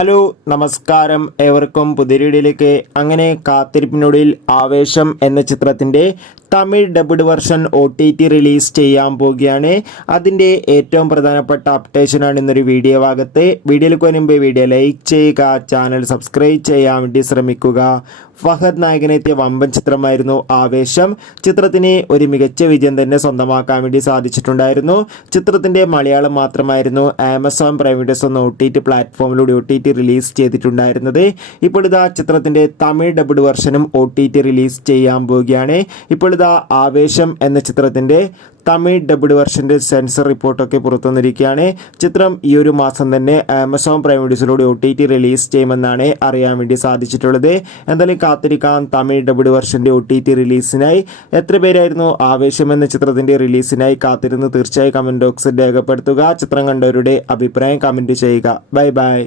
Hello നമസ്കാരം, ഏവർക്കും പുതിയ വീഡിയോയിലേക്ക്. അങ്ങനെ കാത്തിരിപ്പിനൊടുവിൽ ആവേശം എന്ന ചിത്രത്തിൻ്റെ Tamil dubbed version OTT release ചെയ്യാൻ പോവുകയാണ്. അതിൻ്റെ ഏറ്റവും പ്രധാനപ്പെട്ട അപ്ഡേഷനാണ് ഇന്നൊരു വീഡിയോ ഭാഗത്ത്. വീഡിയോയിലേക്ക് വരുമ്പോൾ വീഡിയോ ലൈക്ക് ചെയ്യുക, ചാനൽ സബ്സ്ക്രൈബ് ചെയ്യാൻ വേണ്ടി ശ്രമിക്കുക. ഫഹദ് നായകനെത്തിയ വമ്പൻ ചിത്രമായിരുന്നു ആവേശം. ചിത്രത്തിന് ഒരു മികച്ച വിജയം തന്നെ സ്വന്തമാക്കാൻ വേണ്ടി സാധിച്ചിട്ടുണ്ടായിരുന്നു. ചിത്രത്തിൻ്റെ മലയാളം മാത്രമായിരുന്നു ആമസോൺ പ്രൈം വീഡിയോസ് എന്ന OTT പ്ലാറ്റ്ഫോമിലൂടെ OTT റിലീസ് ചെയ്തിട്ടുണ്ടായിരുന്നത്. ഇപ്പോൾ ഇതാ ചിത്രത്തിൻ്റെ തമിഴ് ഡബ്ഡ് വെർഷനും OTT റിലീസ് ചെയ്യാൻ പോവുകയാണ്. ഇപ്പോൾ ഇതാ ആവേശം എന്ന ചിത്രത്തിൻ്റെ തമിഴ് ഡബ്ഡ് വെർഷൻ്റെ സെൻസർ റിപ്പോർട്ടൊക്കെ പുറത്തുവന്നിരിക്കുകയാണ്. ചിത്രം ഈ ഒരു മാസം തന്നെ ആമസോൺ പ്രൈം വീഡിയോസിലൂടെ OTT റിലീസ് ചെയ്യുമെന്നാണ് അറിയാൻ വേണ്ടി സാധിച്ചിട്ടുള്ളത്. എന്തായാലും കാത്തിരിക്കാം തമിഴ് ഡബ്ഡ് വെർഷൻ്റെ OTT റിലീസിനായി. എത്ര പേരായിരുന്നു ആവേശം എന്ന ചിത്രത്തിൻ്റെ റിലീസിനായി കാത്തിരുന്ന് തീർച്ചയായും കമൻറ്റ് ബോക്സിൽ രേഖപ്പെടുത്തുക. ചിത്രം കണ്ടവരുടെ അഭിപ്രായം കമൻറ്റ് ചെയ്യുക. Bye bye.